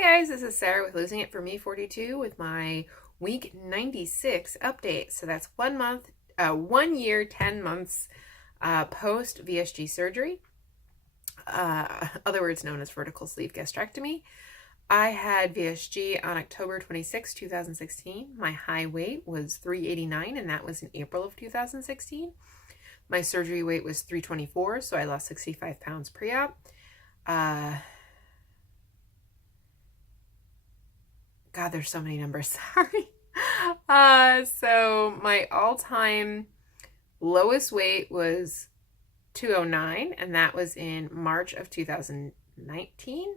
Hi guys, this is Sarah with Losing It For Me 42 with my week 96 update. So that's 1 year, 10 months post VSG surgery, other words known as vertical sleeve gastrectomy. I had VSG on October 26, 2016. My high weight was 389, and that was in April of 2016. My surgery weight was 324, so I lost 65 pounds pre-op. God, there's so many numbers. Sorry. So my all-time lowest weight was 209, and that was in March of 2019.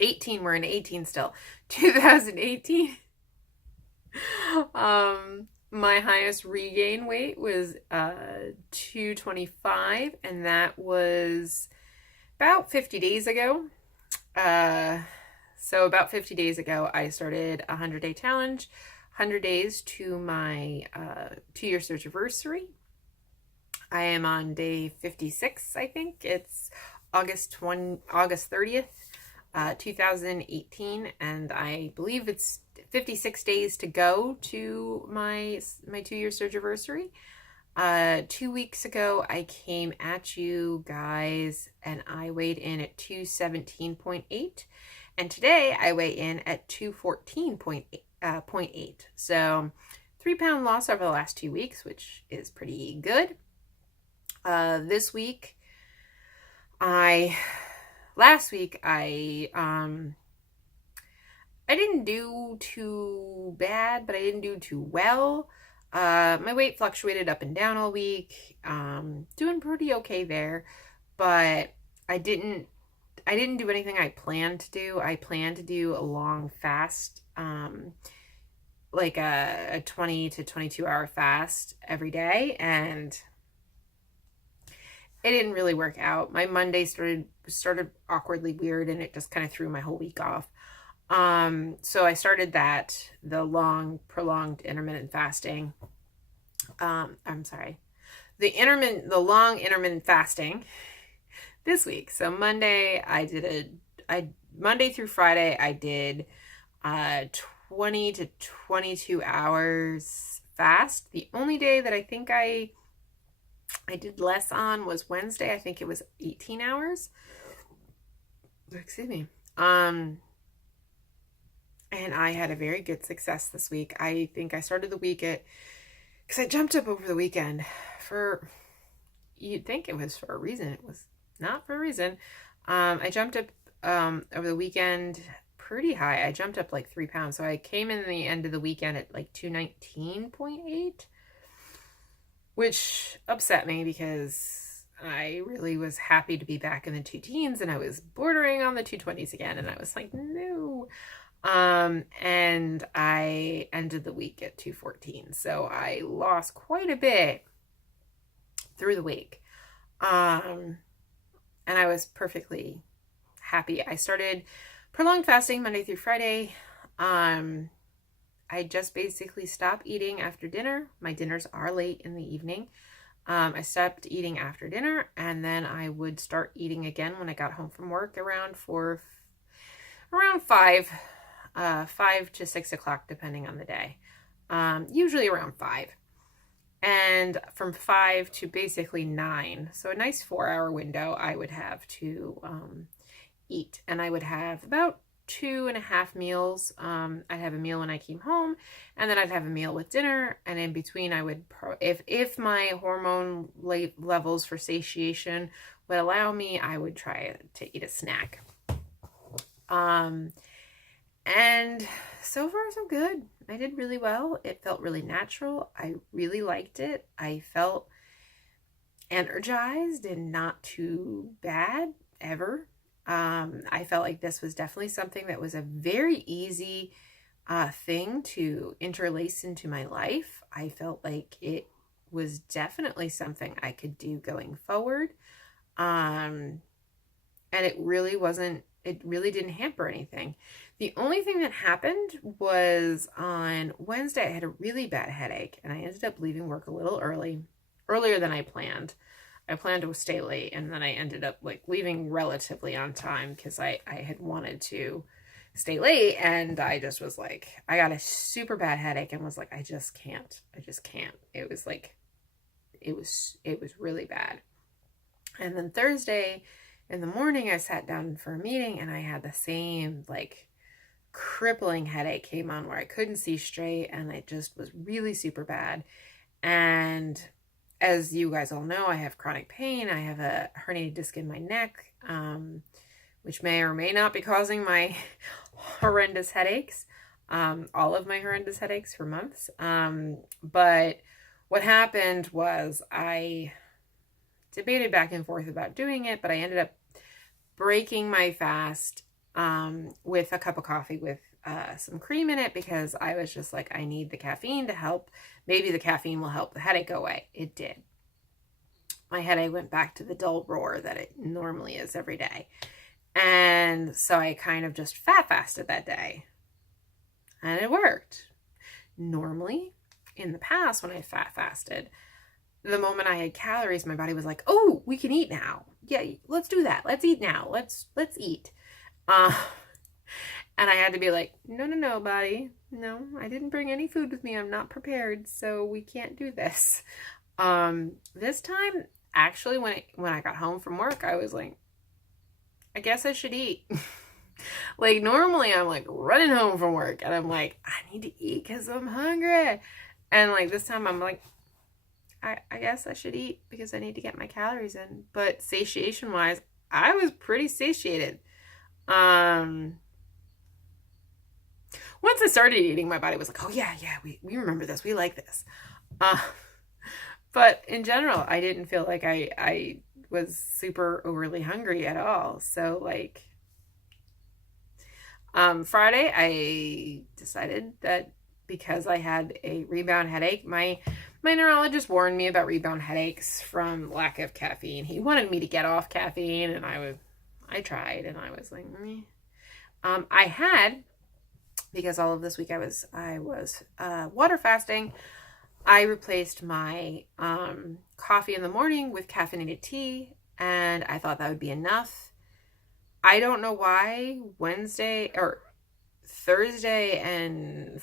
18, we're in 18 still. 2018. My highest regain weight was 225, and that was about 50 days ago. So about 50 days ago, I started a 100-day challenge, 100 days to my 2-year surgery. I am on day 56, I think. It's August 30th, 2018, and I believe it's 56 days to go to my 2-year surgery. 2 weeks ago, I came at you guys, and I weighed in at 217.8. And today I weigh in at 214.8. So 3-pound loss over the last 2 weeks, which is pretty good. Last week I didn't do too bad, but I didn't do too well. My weight fluctuated up and down all week. Doing pretty okay there, but I didn't do anything I planned to do. I planned to do a long fast, like a 20 to 22 hour fast every day, and it didn't really work out. My Monday started awkwardly weird, and it just kind of threw my whole week off. So I started the long, prolonged intermittent fasting. The long intermittent fasting this week. So Monday Monday through Friday I did 20 to 22 hours fast. The only day that I think I did less on was Wednesday. I think it was 18 hours. Excuse me. And I had a very good success this week. I think I started the week because I jumped up over the weekend you'd think it was for a reason. It was not for a reason. I jumped up over the weekend pretty high. I jumped up like 3 pounds. So I came in the end of the weekend at like 219.8, which upset me because I really was happy to be back in the 2 teens, and I was bordering on the 220s again. And I was like, no. And I ended the week at 214. So I lost quite a bit through the week. And I was perfectly happy. I started prolonged fasting Monday through Friday. I just basically stopped eating after dinner. My dinners are late in the evening. I stopped eating after dinner, and then I would start eating again when I got home from work around 5 to 6 o'clock, depending on the day. Usually around 5. And from 5 to basically 9, so a nice 4-hour window, I would have to eat. And I would have about 2.5 meals. I'd have a meal when I came home, and then I'd have a meal with dinner. And in between, I would, if my hormone levels for satiation would allow me, I would try to eat a snack. And so far, so good. I did really well. It felt really natural. I really liked it. I felt energized and not too bad ever. I felt like this was definitely something that was a very easy thing to interlace into my life. I felt like it was definitely something I could do going forward. And it really didn't hamper anything. The only thing that happened was on Wednesday, I had a really bad headache, and I ended up leaving work a little earlier than I planned. I planned to stay late, and then I ended up like leaving relatively on time because I had wanted to stay late. And I just was like, I got a super bad headache and was like, I just can't. It was like, it was really bad. And then Thursday in the morning, I sat down for a meeting and I had the same like crippling headache came on where I couldn't see straight, and it just was really super bad. And as you guys all know, I have chronic pain. I have a herniated disc in my neck, which may or may not be causing my horrendous headaches, all of my horrendous headaches for months. But what happened was I debated back and forth about doing it, but I ended up breaking my fast with a cup of coffee with some cream in it, because I was just like, I need the caffeine to help. Maybe the caffeine will help the headache go away. It did. My headache went back to the dull roar that it normally is every day. And so I kind of just fat fasted that day. And it worked. Normally, in the past, when I fat fasted, the moment I had calories, my body was like, oh, we can eat now. Yeah, let's do that. Let's eat now. Let's eat. And I had to be like, no, body. No, I didn't bring any food with me. I'm not prepared, so we can't do this. This time, actually, when I got home from work, I was like, I guess I should eat. Like, normally I'm like running home from work and I'm like, I need to eat because I'm hungry. And like this time I'm like, I guess I should eat because I need to get my calories in. But satiation wise, I was pretty satiated. Once I started eating, my body was like, oh yeah, we remember this. We like this. But in general, I didn't feel like I was super overly hungry at all. So like, Friday, I decided that because I had a rebound headache, my neurologist warned me about rebound headaches from lack of caffeine. He wanted me to get off caffeine, and I tried, and I was like, I had, because all of this week I was water fasting, I replaced my coffee in the morning with caffeinated tea, and I thought that would be enough. I don't know why Thursday and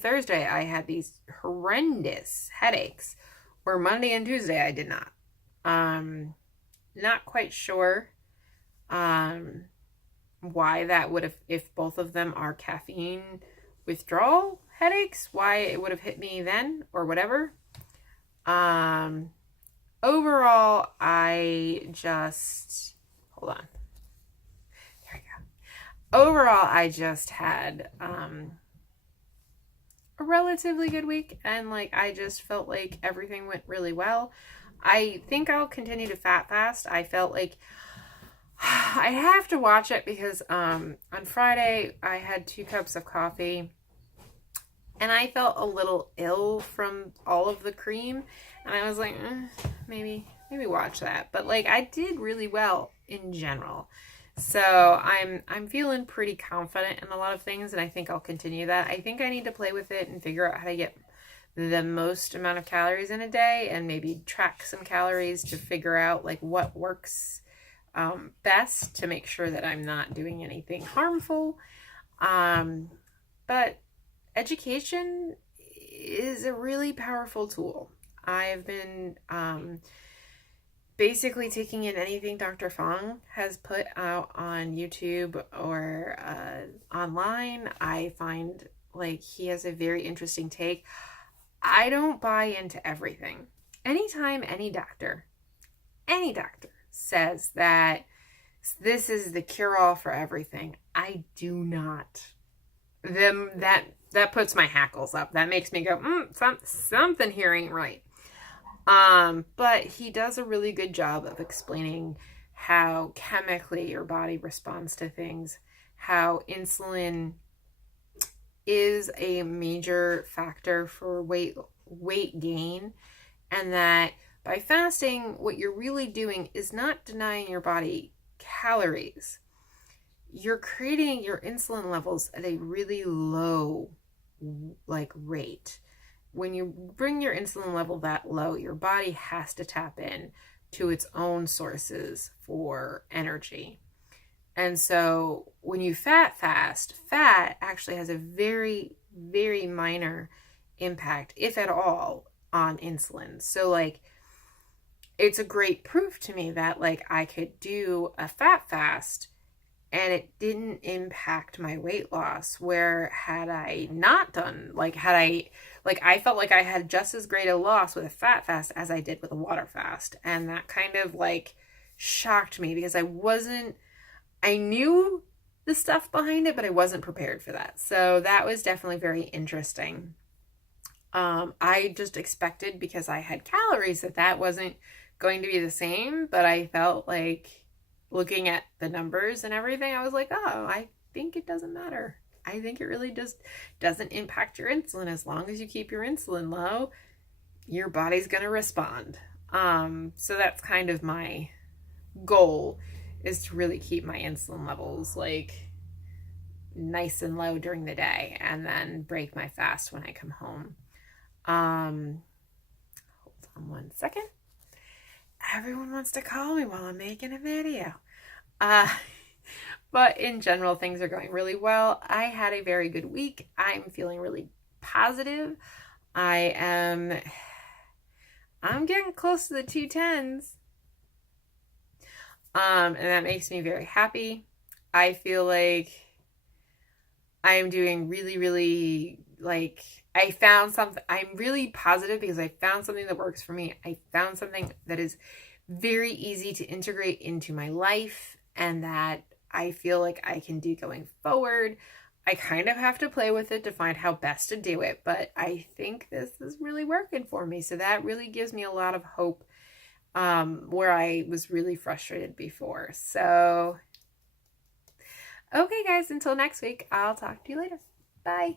Thursday I had these horrendous headaches, where Monday and Tuesday I did not. Not quite sure why that would have, if both of them are caffeine withdrawal headaches, why it would have hit me then or whatever. Overall, I just, hold on. There we go. Overall, I just had a relatively good week, and like I just felt like everything went really well. I think I'll continue to fat fast. I felt like I have to watch it because on Friday I had 2 cups of coffee and I felt a little ill from all of the cream, and I was like, maybe watch that. But like I did really well in general. So I'm feeling pretty confident in a lot of things, and I think I'll continue that. I think I need to play with it and figure out how to get the most amount of calories in a day, and maybe track some calories to figure out like what works best to make sure that I'm not doing anything harmful. But education is a really powerful tool. I've been basically taking in anything Dr. Fong has put out on YouTube or online. I find like he has a very interesting take. I don't buy into everything. Anytime any doctor says that this is the cure-all for everything, I do not. That puts my hackles up. That makes me go, something here ain't right. But he does a really good job of explaining how chemically your body responds to things, how insulin is a major factor for weight gain, and that by fasting, what you're really doing is not denying your body calories. You're creating your insulin levels at a really low rate. When you bring your insulin level that low, your body has to tap in to its own sources for energy. And so when you fat fast, fat actually has a very, very minor impact, if at all, on insulin. So like, it's a great proof to me that like I could do a fat fast and it didn't impact my weight loss, where had I not done, like I felt like I had just as great a loss with a fat fast as I did with a water fast. And that kind of like shocked me, because I knew the stuff behind it, but I wasn't prepared for that. So that was definitely very interesting. I just expected, because I had calories, that wasn't going to be the same, but I felt like, looking at the numbers and everything, I was like, oh, I think it doesn't matter. I think it really just doesn't impact your insulin. As long as you keep your insulin low, your body's going to respond. So that's kind of my goal, is to really keep my insulin levels like nice and low during the day, and then break my fast when I come home. Hold on one second. Everyone wants to call me while I'm making a video. But in general, things are going really well. I had a very good week. I'm feeling really positive. I'm getting close to the 210s. And that makes me very happy. I feel like I'm doing really, really, like, I found something. I'm really positive because I found something that works for me. I found something that is very easy to integrate into my life, and that I feel like I can do going forward. I kind of have to play with it to find how best to do it, but I think this is really working for me. So that really gives me a lot of hope, where I was really frustrated before. So, okay guys, until next week, I'll talk to you later. Bye.